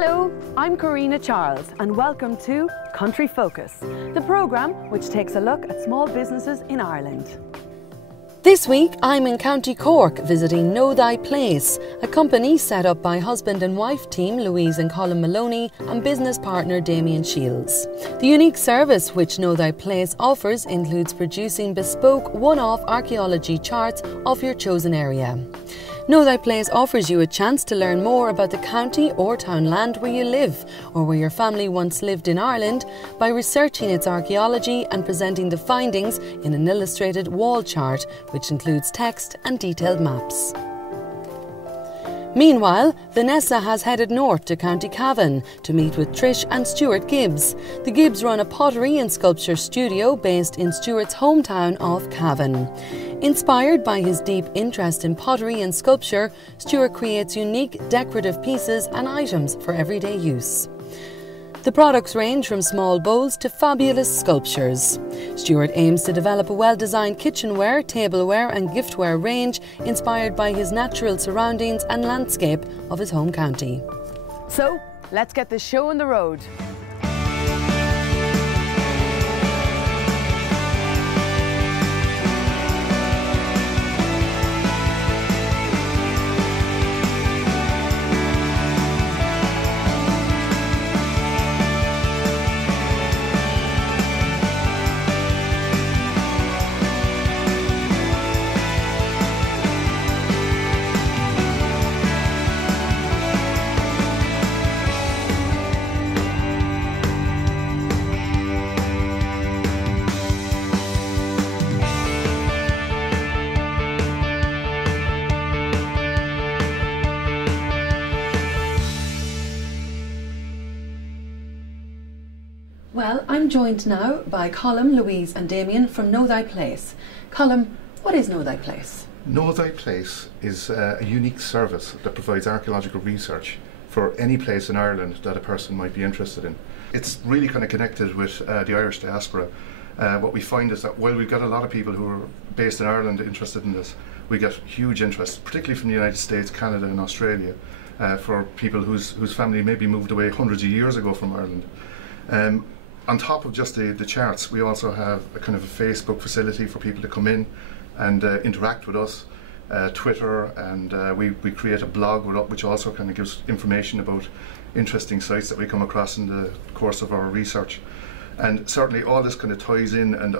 Hello, I'm Karina Charles and welcome to Country Focus, the programme which takes a look at small businesses in Ireland. This week I'm in County Cork visiting Know Thy Place, a company set up by husband and wife team Louise and Colin Maloney and business partner Damien Shields. The unique service which Know Thy Place offers includes producing bespoke one-off archaeology charts of your chosen area. Know Thy Place offers you a chance to learn more about the county or townland where you live or where your family once lived in Ireland by researching its archaeology and presenting the findings in an illustrated wall chart which includes text and detailed maps. Meanwhile, Vanessa has headed north to County Cavan to meet with Trish and Stuart Gibbs. The Gibbs run a pottery and sculpture studio based in Stuart's hometown of Cavan. Inspired by his deep interest in pottery and sculpture, Stuart creates unique decorative pieces and items for everyday use. The products range from small bowls to fabulous sculptures. Stuart aims to develop a well-designed kitchenware, tableware and giftware range inspired by his natural surroundings and landscape of his home county. So, let's get the show on the road. Well, I'm joined now by Colin, Louise and Damien from Know Thy Place. Colin, what is Know Thy Place? Know Thy Place is a unique service that provides archaeological research for any place in Ireland that a person might be interested in. It's really kind of connected with the Irish diaspora. What we find is that while we've got a lot of people who are based in Ireland interested in this, we get huge interest, particularly from the United States, Canada and Australia, for people whose family maybe moved away hundreds of years ago from Ireland. On top of just the charts, we also have a kind of a Facebook facility for people to come in and interact with us, Twitter, and we create a blog which also kind of gives information about interesting sites that we come across in the course of our research. And certainly all this kind of ties in, and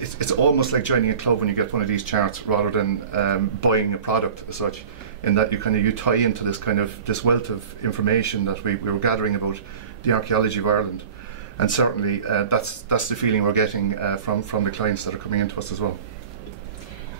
it's almost like joining a club when you get one of these charts rather than buying a product as such, in that you tie into this wealth of information that we were gathering about the archaeology of Ireland. And certainly that's the feeling we're getting from the clients that are coming into us as well.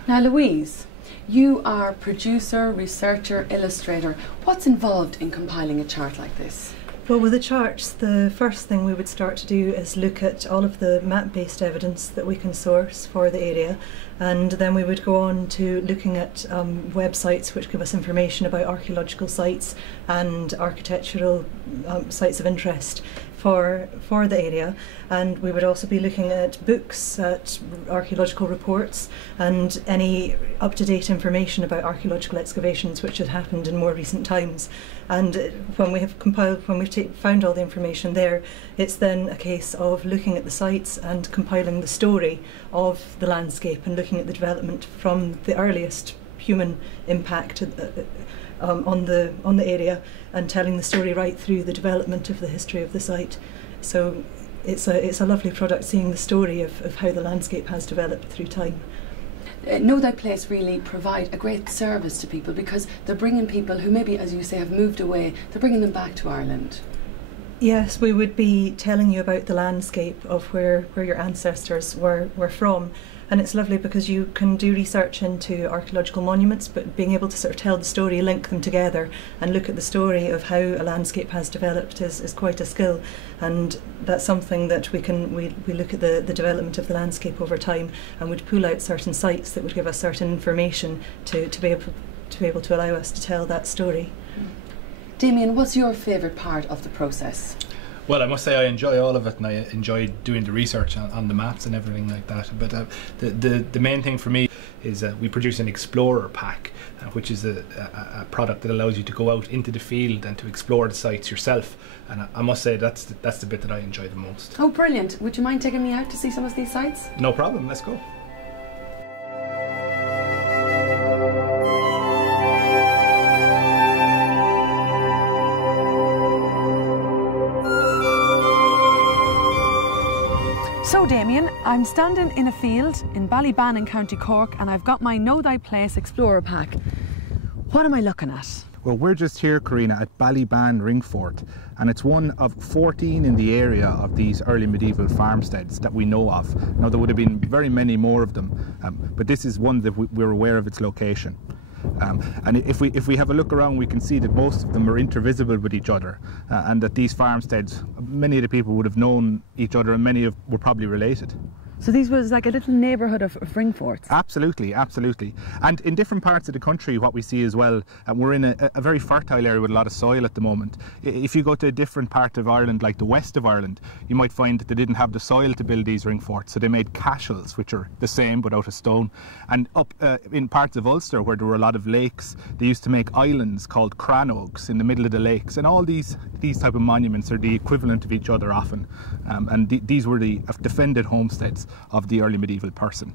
Now Louise, you are producer, researcher, illustrator. What's involved in compiling a chart like this? Well, with the charts, the first thing we would start to do is look at all of the map-based evidence that we can source for the area, and then we would go on to looking at websites which give us information about archaeological sites and architectural sites of interest for the area. And we would also be looking at books, at archaeological reports and any up-to-date information about archaeological excavations which have happened in more recent times. And when we've found all the information there, it's then a case of looking at the sites and compiling the story of the landscape and looking at the development from the earliest human impact on the area and telling the story right through the development of the history of the site. So it's a lovely product, seeing the story of how the landscape has developed through time. Know Thy Place really provide a great service to people because they're bringing people who maybe, as you say, have moved away, they're bringing them back to Ireland. Yes, we would be telling you about the landscape of where your ancestors were from. And it's lovely because you can do research into archaeological monuments, but being able to sort of tell the story, link them together and look at the story of how a landscape has developed is quite a skill. And that's something that we look at the development of the landscape over time and would pull out certain sites that would give us certain information to be able to allow us to tell that story. Damien, what's your favourite part of the process? Well, I must say I enjoy all of it, and I enjoy doing the research on the maps and everything like that. But the main thing for me is we produce an explorer pack, which is a product that allows you to go out into the field and to explore the sites yourself. And I must say that's the bit that I enjoy the most. Oh, brilliant. Would you mind taking me out to see some of these sites? No problem, let's go. So Damien, I'm standing in a field in Ballyban in County Cork, and I've got my Know Thy Place Explorer pack. What am I looking at? Well, we're just here, Karina, at Ballyban Ringfort, and it's one of 14 in the area of these early medieval farmsteads that we know of. Now, there would have been very many more of them, but this is one that we're aware of its location. And if we have a look around, we can see that most of them are intervisible with each other, and that these farmsteads, many of the people would have known each other, and many were probably related. So these was like a little neighbourhood of Ringforts? Absolutely, absolutely. And in different parts of the country, what we see as well, we're in a very fertile area with a lot of soil at the moment. If you go to a different part of Ireland, like the west of Ireland, you might find that they didn't have the soil to build these ringforts, so they made cashels, which are the same but out of stone. And up in parts of Ulster, where there were a lot of lakes, they used to make islands called cranogs in the middle of the lakes. And all these type of monuments are the equivalent of each other often. And these were the defended homesteads of the early medieval person.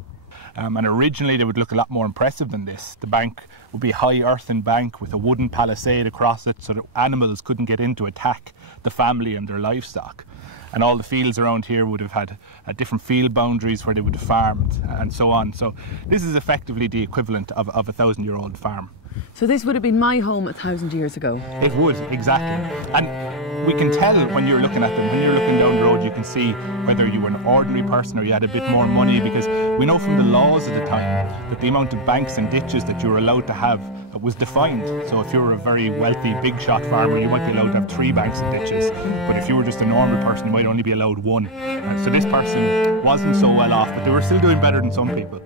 And originally they would look a lot more impressive than this. The bank would be a high earthen bank with a wooden palisade across it so that animals couldn't get in to attack the family and their livestock. And all the fields around here would have had different field boundaries where they would have farmed and so on. So this is effectively the equivalent of a 1,000-year-old farm. So this would have been my home 1,000 years ago? It would, exactly. And we can tell when you're looking at them, when you're looking down the road, you can see whether you were an ordinary person or you had a bit more money, because we know from the laws of the time that the amount of banks and ditches that you were allowed to have was defined. So if you were a very wealthy, big shot farmer, you might be allowed to have 3 banks and ditches. But if you were just a normal person, you might only be allowed 1. So this person wasn't so well off, but they were still doing better than some people.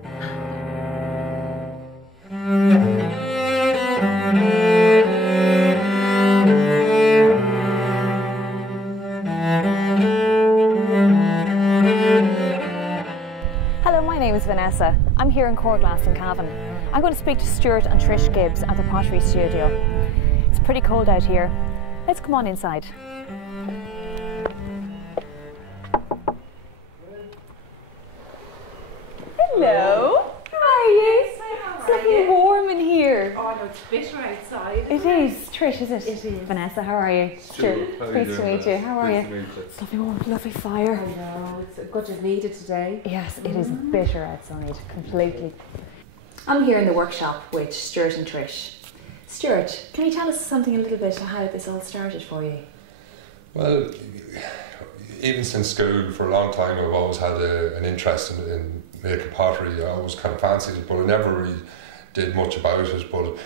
Hello, my name is Vanessa. I'm here in Corglass in Cavan. I'm going to speak to Stuart and Trish Gibbs at the pottery studio. It's pretty cold out here. Let's come on inside. Hello. How are you? It's looking warm in here. Oh no, it's bitter outside. It is. Trish, is it? It is. Vanessa, how are you? Stuart, Pleased to meet you. How are you? It's lovely warm, lovely fire. I know, it's good you've needed today. Yes, it is bitter outside, completely. I'm here in the workshop with Stuart and Trish. Stuart, can you tell us something a little bit of how this all started for you? Well, even since school, for a long time, I've always had an interest in making pottery. I always kind of fancied it, but I never really did much about it. But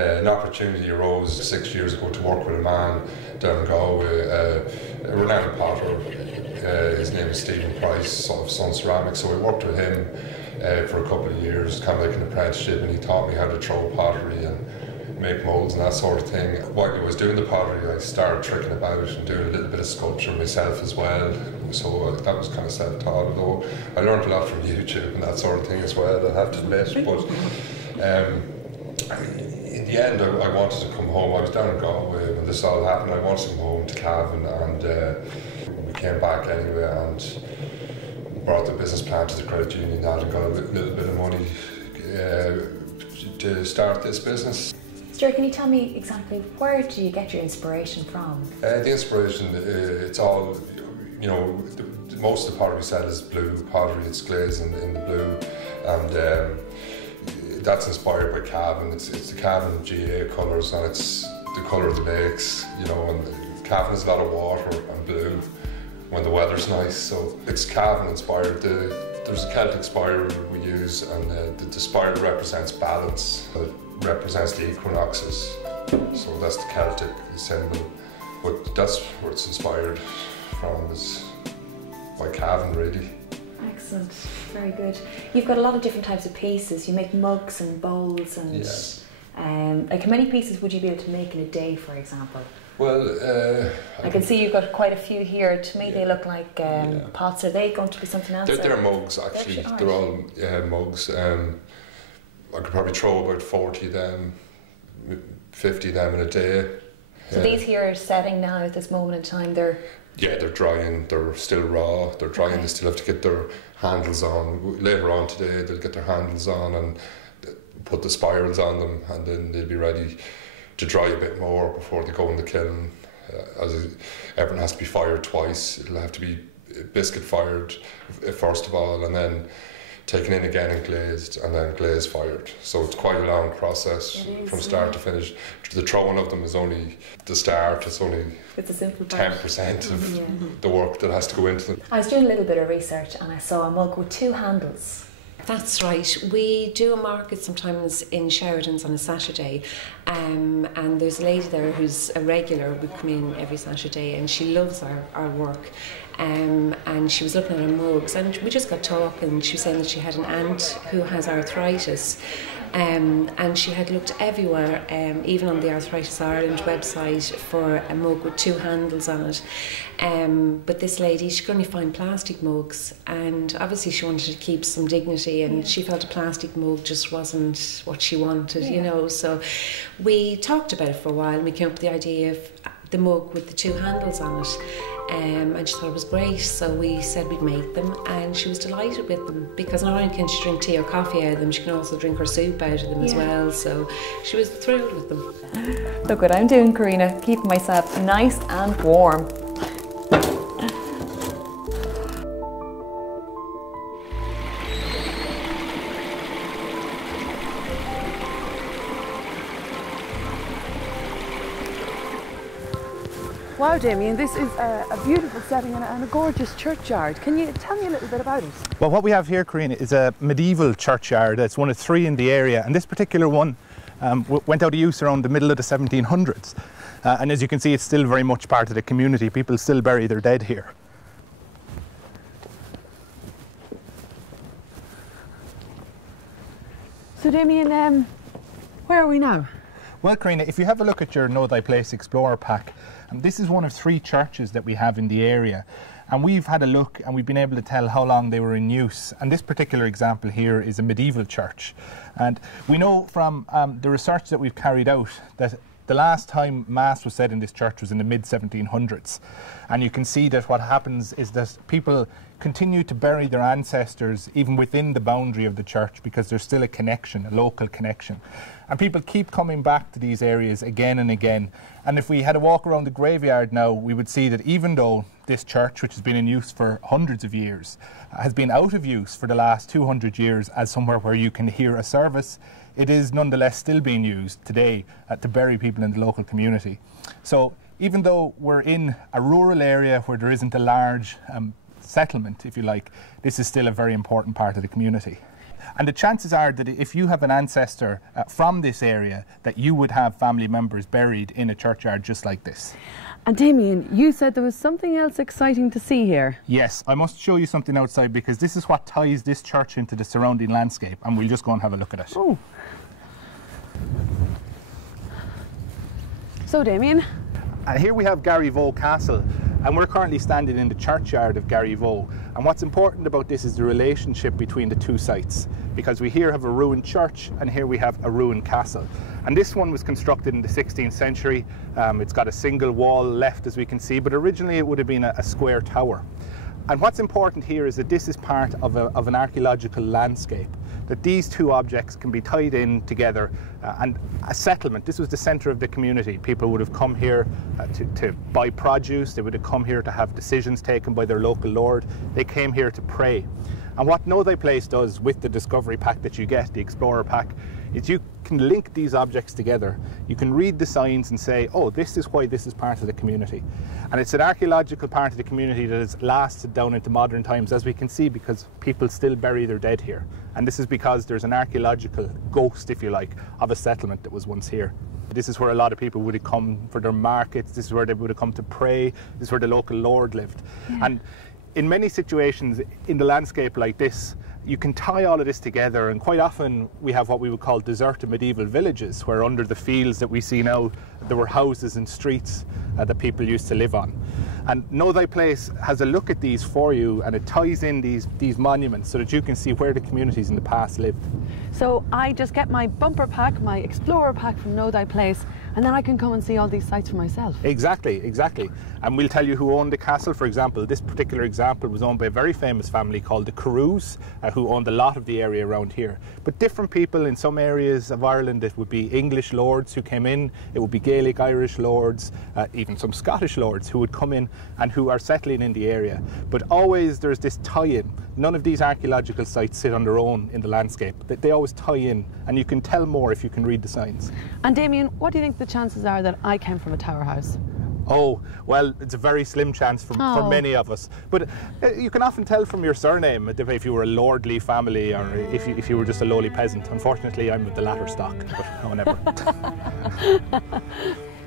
an opportunity arose 6 years ago to work with a man down in Galway, a renowned potter. His name is Stephen Price, sort of Sun Ceramics. So I worked with him for a couple of years, kind of like an apprenticeship, and he taught me how to throw pottery and make moulds and that sort of thing. While I was doing the pottery, I started tricking about and doing a little bit of sculpture myself as well. So that was kind of self-taught, although I learned a lot from YouTube and that sort of thing as well, I have to admit. But in the end, I wanted to come home. I was down in Galway when this all happened. I wanted to come home to Cavan, and we came back anyway and brought the business plan to the credit union and got a little bit of money to start this business. Stuart, can you tell me exactly where do you get your inspiration from? The inspiration, it's all, you know, most of the pottery we sell is blue pottery. It's glazed in the blue, and that's inspired by Cavan. It's the Cavan GA colours, and it's the colour of the lakes, you know, and Cavan has a lot of water and blue when the weather's nice, so it's Cavan inspired. There's a Celtic spire we use, and the spire represents balance. It represents the equinoxes, so that's the Celtic symbol. But that's where it's inspired from, is by Cavan, really. Excellent, very good. You've got a lot of different types of pieces. You make mugs and bowls and Like how many pieces would you be able to make in a day, for example? Well, I can see you've got quite a few here. To me, they look like pots. Are they going to be something else? They're mugs, actually. They're all mugs. I could probably throw about 40 of them, 50 of them in a day. So these here are setting now at this moment in time. They're drying. They're still raw. They're drying. They still have to get their handles on. Later on today, they'll get their handles on and put the spirals on them, and then they'll be ready to dry a bit more before they go in the kiln. Everything has to be fired twice. It'll have to be biscuit fired first of all, and then taken in again and glazed, and then glaze fired. So it's quite a long process from start to finish. The throwing of them is only the start. It's only 10% of the work that has to go into them. I was doing a little bit of research and I saw a mug with 2 handles. That's right. We do a market sometimes in Sheridan's on a Saturday, and there's a lady there who's a regular, would come in every Saturday, and she loves our work. And she was looking at our mugs, and we just got talking. She was saying that she had an aunt who has arthritis, and she had looked everywhere, even on the Arthritis Ireland website, for a mug with 2 handles on it. But this lady, she could only find plastic mugs, and obviously she wanted to keep some dignity, and she felt a plastic mug just wasn't what she wanted, you know. So we talked about it for a while, and we came up with the idea of the mug with the 2 handles on it. And she thought it was great, so we said we'd make them, and she was delighted with them, because not only can she drink tea or coffee out of them, she can also drink her soup out of them as well, so she was thrilled with them. Look what I'm doing, Karina, keeping myself nice and warm. Wow, Damien, this is a beautiful setting and a gorgeous churchyard. Can you tell me a little bit about it? Well, what we have here, Karina, is a medieval churchyard. It's one of 3 in the area, and this particular one went out of use around the middle of the 1700s. And as you can see, it's still very much part of the community. People still bury their dead here. So, Damien, where are we now? Well, Karina, if you have a look at your Know Thy Place Explorer pack, this is one of 3 churches that we have in the area. And we've had a look and we've been able to tell how long they were in use. And this particular example here is a medieval church. And we know from the research that we've carried out that the last time Mass was said in this church was in the mid-1700s. And you can see that what happens is that people continue to bury their ancestors even within the boundary of the church, because there's still a connection, a local connection. And people keep coming back to these areas again and again. And if we had a walk around the graveyard now, we would see that even though this church, which has been in use for hundreds of years, has been out of use for the last 200 years as somewhere where you can hear a service, it is nonetheless still being used today to bury people in the local community. So even though we're in a rural area where there isn't a large settlement, if you like, this is still a very important part of the community. And the chances are that if you have an ancestor from this area, that you would have family members buried in a churchyard just like this. And Damien, you said there was something else exciting to see here. Yes, I must show you something outside, because this is what ties this church into the surrounding landscape, and we'll just go and have a look at it. Oh. So, Damien. And here we have Garryvoe Castle, and we're currently standing in the churchyard of Garryvoe. And what's important about this is the relationship between the 2 sites, because we here have a ruined church and here we have a ruined castle. And this one was constructed in the 16th century. It's got a single wall left, as we can see, but originally it would have been a square tower. And what's important here is that this is part of an archaeological landscape, that these 2 objects can be tied in together, and a settlement. This was the centre of the community. People would have come here to buy produce. They would have come here to have decisions taken by their local lord. They came here to pray. And what Know Thy Place does with the Discovery Pack that you get, the Explorer Pack, is you can link these objects together. You can read the signs and say, oh, this is why this is part of the community. And it's an archaeological part of the community that has lasted down into modern times, as we can see, because people still bury their dead here. And this is because there's an archaeological ghost, if you like, of a settlement that was once here. This is where a lot of people would have come for their markets. This is where they would have come to pray. This is where the local lord lived. Yeah. And in many situations in the landscape like this, you can tie all of this together, and quite often we have what we would call deserted medieval villages, where under the fields that we see now there were houses and streets that people used to live on. And Know Thy Place has a look at these for you, and it ties in these monuments so that you can see where the communities in the past lived. So I just get my bumper pack, my explorer pack from Know Thy Place, and then I can come and see all these sites for myself. Exactly. And we'll tell you who owned the castle. For example, this particular example was owned by a very famous family called the Carews, who owned a lot of the area around here. But different people in some areas of Ireland, it would be English lords who came in, it would be Gaelic Irish lords, even some Scottish lords who would come in and who are settling in the area. But always there's this tie-in. None of these archaeological sites sit on their own in the landscape. They always tie in, and you can tell more if you can read the signs. And Damien, what do you think the chances are that I came from a tower house? Oh, well, it's a very slim chance for many of us. But you can often tell from your surname if you were a lordly family or if you were just a lowly peasant. Unfortunately, I'm of the latter stock, but whatever.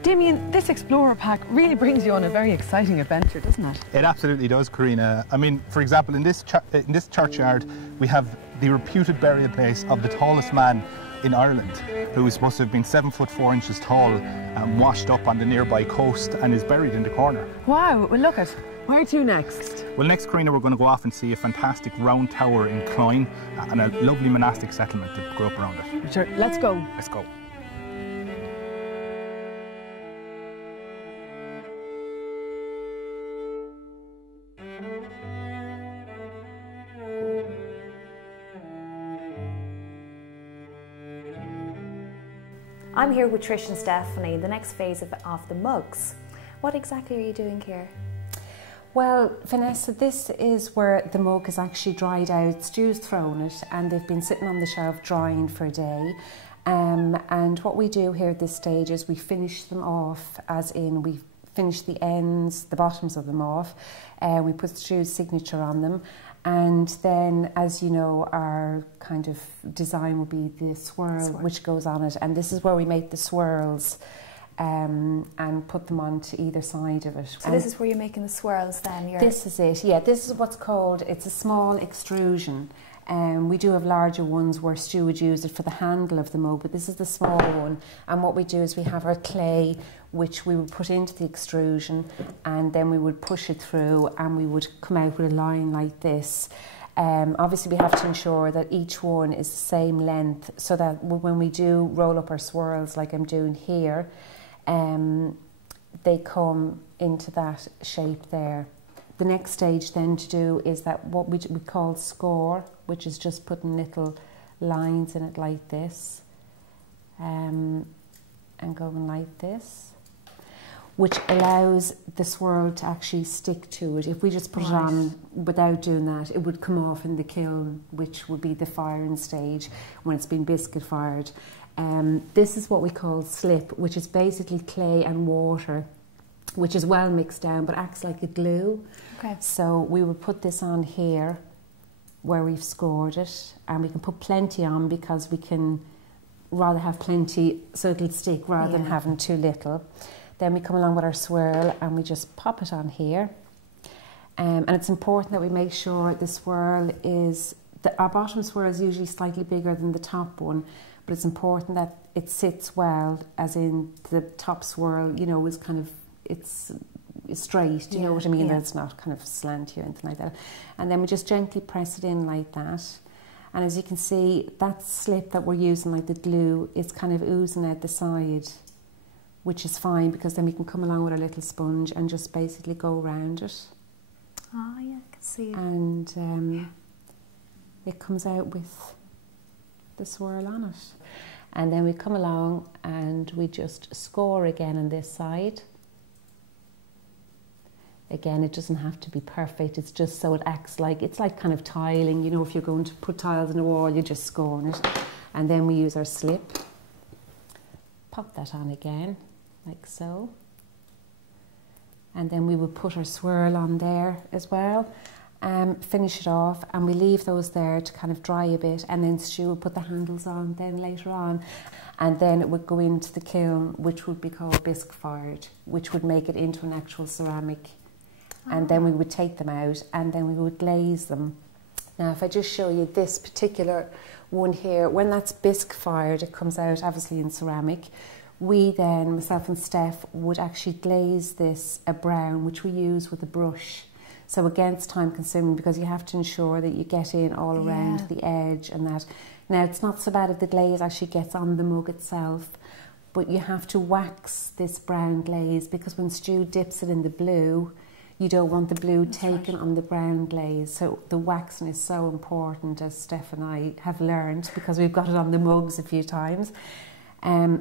Damien, this Explorer pack really brings you on a very exciting adventure, doesn't it? It absolutely does, Karina. I mean, for example, in this churchyard, we have the reputed burial place of the tallest man in Ireland, who is supposed to have been 7'4" tall, washed up on the nearby coast, and is buried in the corner. Wow, well look at, where to next? Well, next, Karina, we're going to go off and see a fantastic round tower in Cloyne and a lovely monastic settlement that grew up around it. Sure, let's go. Let's go. I'm here with Trish and Stephanie, the next phase of the mugs. What exactly are you doing here? Well, Vanessa, this is where the mug is actually dried out. Stu's thrown it and they've been sitting on the shelf drying for a day. And what we do here at this stage is we finish them off, as in we finish the ends, the bottoms of them off, and we put Stu's signature on them. And then, as you know, our kind of design will be the swirl which goes on it. And this is where we make the swirls and put them onto either side of it. So this is where you're making the swirls then? This is it, yeah. This is what's called, it's a small extrusion. We do have larger ones where Stu would use it for the handle of the mug, but this is the small one. And what we do is we have our clay, which we would put into the extrusion, and then we would push it through and we would come out with a line like this. Obviously we have to ensure that each one is the same length, so that when we do roll up our swirls like I'm doing here, they come into that shape there. The next stage then to do is that what we call score, which is just putting little lines in it like this, and going like this, which allows the swirl to actually stick to it. If we just put it on without doing that, it would come off in the kiln, which would be the firing stage when it's been biscuit fired. This is what we call slip, which is basically clay and water, which is well mixed down but acts like a glue. Okay. So we would put this on here where we've scored it, and we can put plenty on because we can rather have plenty so it'll stick rather than having too little. Then we come along with our swirl and we just pop it on here. And it's important that we make sure the swirl is, our bottom swirl is usually slightly bigger than the top one, but it's important that it sits well, as in the top swirl, you know, is kind of, it's straight, you know what I mean? That it's not kind of slanty or anything like that. And then we just gently press it in like that. And as you can see, that slip that we're using, like the glue, is kind of oozing out the side, which is fine, because then we can come along with a little sponge and just basically go around it. Oh yeah, I can see it. And it comes out with the swirl on it. And then we come along and we just score again on this side. Again, it doesn't have to be perfect, it's just so it acts like, it's like kind of tiling, you know, if you're going to put tiles in a wall, you just score on it. And then we use our slip, pop that on again, like so. And then we would put our swirl on there as well, finish it off, and we leave those there to kind of dry a bit, and then Stu would put the handles on then later on. And then it would go into the kiln, which would be called bisque fired, which would make it into an actual ceramic and then we would take them out and then we would glaze them. Now if I just show you this particular one here, when that's bisque fired, it comes out obviously in ceramic. We then, myself and Steph, would actually glaze this a brown, which we use with a brush. So again, it's time consuming because you have to ensure that you get in all around the edge and that. Now it's not so bad if the glaze actually gets on the mug itself, but you have to wax this brown glaze because when Stu dips it in the blue, you don't want the blue taken on the brown glaze. So the waxing is so important, as Steph and I have learned because we've got it on the mugs a few times.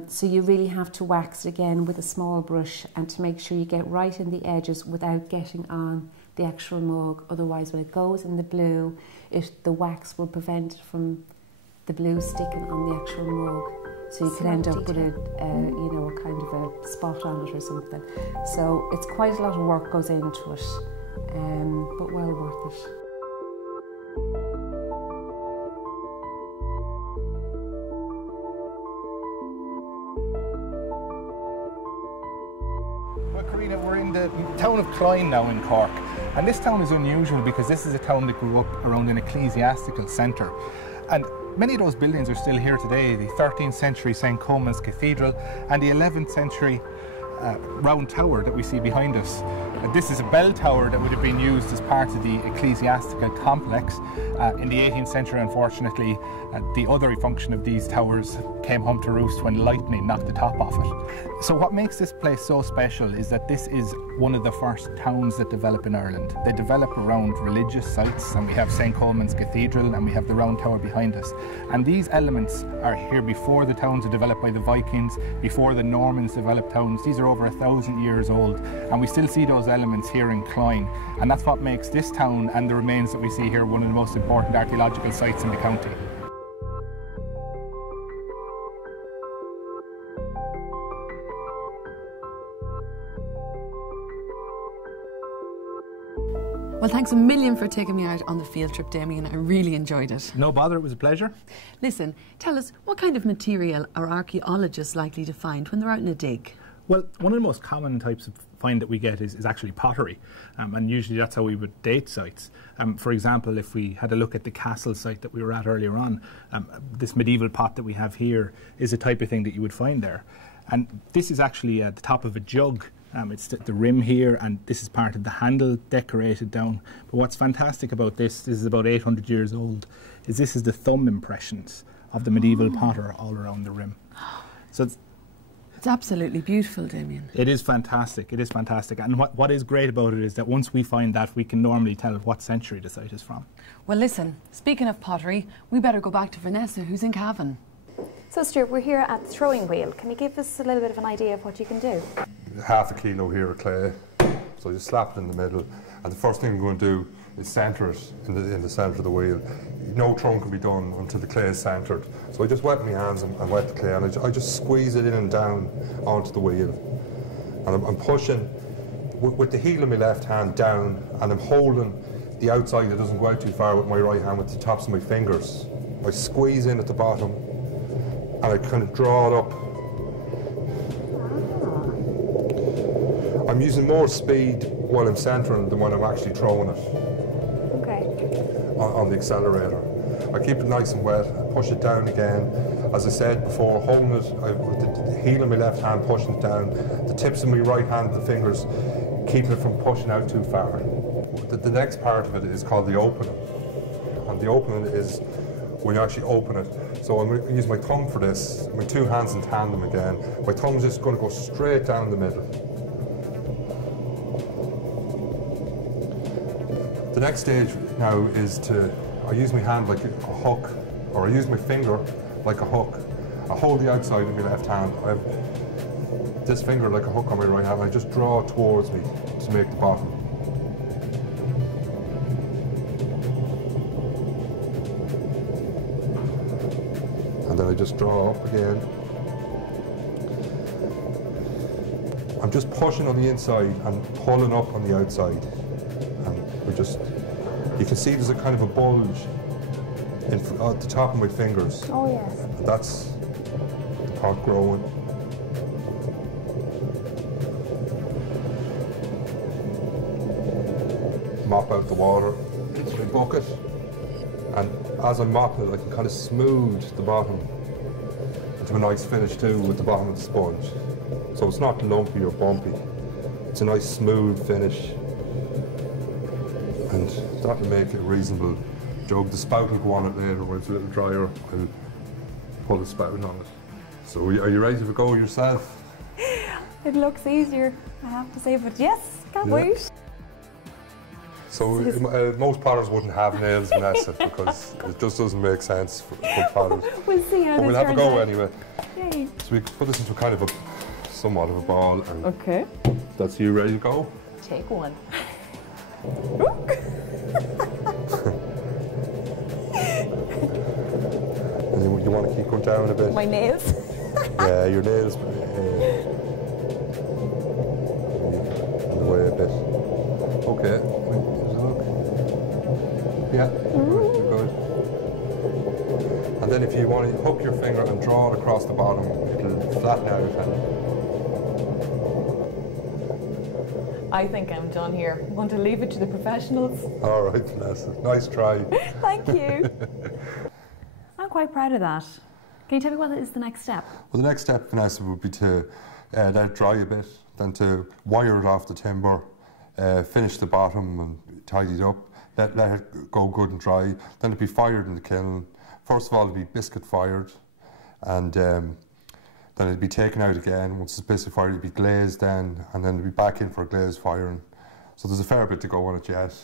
So you really have to wax it again with a small brush and to make sure you get right in the edges without getting on the actual mug. Otherwise, when it goes in the blue, the wax will prevent it from the blue sticking on the actual mug. So you can end up with a kind of a spot on it or something. So it's quite a lot of work goes into it, but well worth it. Well, Karina, we're in the town of Clyne now in Cork, and this town is unusual because this is a town that grew up around an ecclesiastical centre, and many of those buildings are still here today. The 13th century St. Coleman's Cathedral and the 11th century round tower that we see behind us. This is a bell tower that would have been used as part of the ecclesiastical complex. In the 18th century, unfortunately, the other function of these towers came home to roost when lightning knocked the top off it. So what makes this place so special is that this is one of the first towns that develop in Ireland. They develop around religious sites, and we have St. Coleman's Cathedral and we have the round tower behind us. And these elements are here before the towns are developed by the Vikings, before the Normans developed towns. These are over 1,000 years old, and we still see those elements here in Clyne, and that's what makes this town and the remains that we see here one of the most important archaeological sites in the county. Well, thanks a million for taking me out on the field trip, Damien. I really enjoyed it. No bother, it was a pleasure. Listen, tell us, what kind of material are archaeologists likely to find when they're out in a dig? Well, one of the most common types of find that we get is actually pottery, and usually that's how we would date sites. For example, if we had a look at the castle site that we were at earlier on, this medieval pot that we have here is a type of thing that you would find there. And this is actually at the top of a jug. It's the rim here, and this is part of the handle decorated down. But what's fantastic about this is about 800 years old, is this is the thumb impressions of the medieval potter all around the rim. So it's absolutely beautiful, Damien. It is fantastic, it is fantastic. And what is great about it is that once we find that, we can normally tell what century the site is from. Well, listen, speaking of pottery, we better go back to Vanessa, who's in Cavan. So Stuart, we're here at the throwing wheel. Can you give us a little bit of an idea of what you can do? Half a kilo here of clay, so you slap it in the middle, and the first thing we're going to do is centre it in the centre of the wheel. No throwing can be done until the clay is centred. So I just wet my hands and wet the clay, and I just squeeze it in and down onto the wheel. And I'm pushing with the heel of my left hand down, and I'm holding the outside that doesn't go out too far with my right hand with the tops of my fingers. I squeeze in at the bottom, and I kind of draw it up. I'm using more speed while I'm centering than when I'm actually throwing it. Okay. On the accelerator. I keep it nice and wet, I push it down again. As I said before, holding it with the heel of my left hand, pushing it down, the tips of my right hand, the fingers, keeping it from pushing out too far. The next part of it is called the opening. And the opening is when you actually open it. So I'm going to use my thumb for this, my two hands in tandem again. My thumb's just going to go straight down the middle. The next stage now is I use my hand like a hook, or I use my finger like a hook. I hold the outside of my left hand. I have this finger like a hook on my right hand, and I just draw it towards me to make the bottom. And then I just draw up again. I'm just pushing on the inside and pulling up on the outside. You can see there's a kind of a bulge at the top of my fingers. Oh yes. And that's the pot growing. mop out the water into my bucket, and as I'm mopping it, I can kind of smooth the bottom into a nice finish too with the bottom of the sponge. So it's not lumpy or bumpy. It's a nice smooth finish, and that will make it a reasonable jug. The spout will go on it later when it's a little drier. I'll pull the spout on it. So are you ready to go yourself? It looks easier, I have to say, but yes, can't wait. So most potters wouldn't have nails, Vanessa, because it just doesn't make sense for potters. We'll see how but this we'll have a turns go out. anyway. Yay. So we can put this into kind of somewhat of a ball, and Okay. that's you ready to go? Take one. And you want to keep going down a bit? My nails. Yeah, your nails. On the way a bit. Okay. Here's a look. Yeah. Good. And then if you want to hook your finger and draw it across the bottom, it'll flatten out. I think I'm done here. I'm going to leave it to the professionals. All right, Vanessa. Nice try. Thank you. I'm quite proud of that. Can you tell me what is the next step? Well, the next step, Vanessa, would be to let it dry a bit, then to wire it off the timber, finish the bottom and tidy it up, let it go good and dry, then it'll be fired in the kiln. First of all, it'll be biscuit fired, and then it'll be taken out again. Once it's biscuit fired, it'll be glazed then, and then it'll be back in for glazed firing. So there's a fair bit to go on it yet.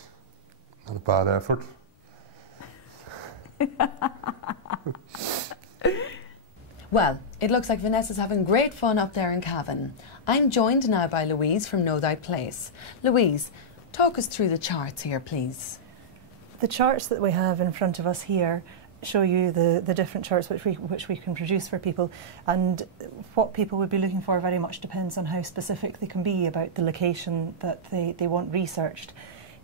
Not a bad effort. Well, it looks like Vanessa's having great fun up there in Cavan. I'm joined now by Louise from Know Thy Place. Louise, talk us through the charts here, please. The charts that we have in front of us here show you the different charts which we can produce for people, and what people would be looking for very much depends on how specific they can be about the location that they want researched.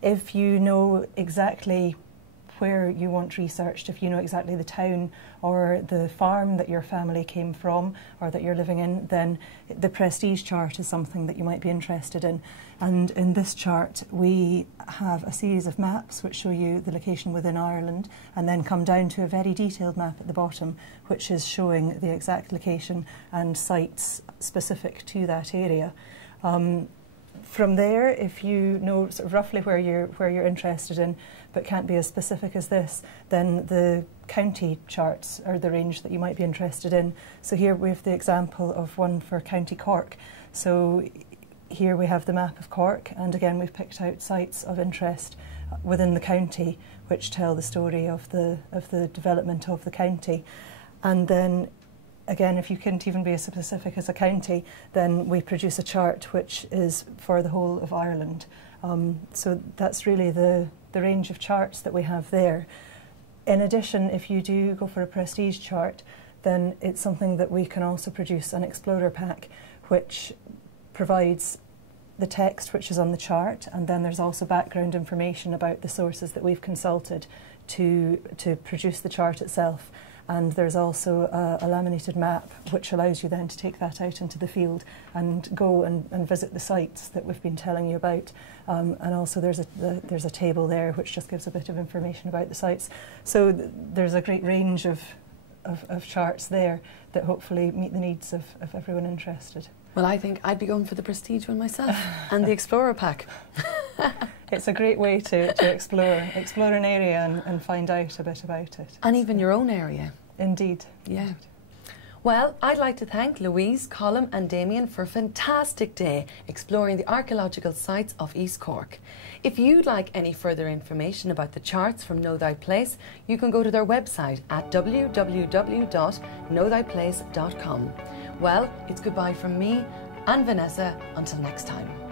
If you know exactly where you want researched, if you know exactly the town or the farm that your family came from or that you're living in, then the prestige chart is something that you might be interested in. And in this chart we have a series of maps which show you the location within Ireland, and then come down to a very detailed map at the bottom which is showing the exact location and sites specific to that area. From there, if you know sort of roughly where you're interested in, but can't be as specific as this, then the county charts are the range that you might be interested in. So here we have the example of one for County Cork. So here we have the map of Cork, and again we've picked out sites of interest within the county which tell the story of the development of the county. And then again, if you couldn't even be as specific as a county, then we produce a chart which is for the whole of Ireland. So that's really the range of charts that we have there. In addition, if you do go for a prestige chart, then it's something that we can also produce an explorer pack which provides the text which is on the chart, and then there's also background information about the sources that we've consulted to produce the chart itself. And there's also a laminated map which allows you then to take that out into the field and go and visit the sites that we've been telling you about. And also there's a table there which just gives a bit of information about the sites. So there's a great range of charts there that hopefully meet the needs of everyone interested. Well, I think I'd be going for the prestige one myself and the explorer pack. It's a great way to explore an area and find out a bit about it. And even your own area. Indeed. Yeah. Well, I'd like to thank Louise, Colm and Damien for a fantastic day exploring the archaeological sites of East Cork. If you'd like any further information about the charts from Know Thy Place, you can go to their website at www.knowthyplace.com. Well, it's goodbye from me and Vanessa until next time.